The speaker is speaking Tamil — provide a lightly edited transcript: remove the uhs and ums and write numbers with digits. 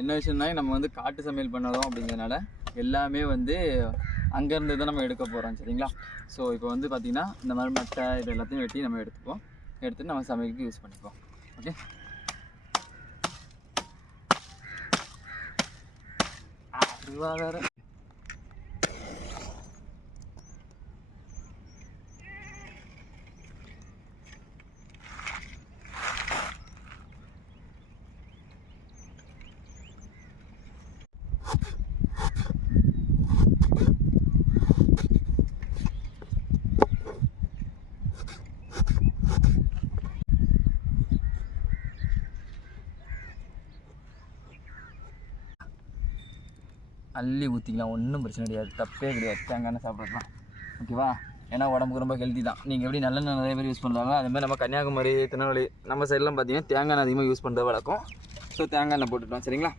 என்ன விஷயம்னா நம்ம வந்து காட்டு சமையல் பண்ணதும் அப்படிங்கிறதுனால எல்லாமே வந்து அங்கேருந்து தான் நம்ம எடுக்க போகிறோம் சரிங்களா. ஸோ இப்போ வந்து பார்த்திங்கன்னா இந்த மாதிரி மட்டை இது எல்லாத்தையும் வெட்டி நம்ம எடுத்துட்டு நம்ம சமையலுக்கு யூஸ் பண்ணிப்போம். ஓகே, வேறு அள்ளி ஊற்றிக்கலாம், ஒன்றும் பிரச்சனை கிடையாது, தப்பே கிடையாது. தேங்காய் எண்ணெய் சாப்பிட்றதுலாம் ஓகேவா. ஏன்னா உடம்புக்கு ரொம்ப ஹெல்த்தி தான். நீங்கள் எப்படி நல்லெண்ணெய் நிறைய பேர் யூஸ் பண்ணுறாங்க, அதுமாதிரி நம்ம கன்னியாகுமரி திருநெல்வேலி நம்ம சைட்லாம் பார்த்தீங்கன்னா தேங்காய் எண்ணெய் அதிகமாக யூஸ் பண்ணுறது வழக்கம். ஸோ தேங்காய் எண்ணெய் போட்டுட்டோம் சரிங்களா.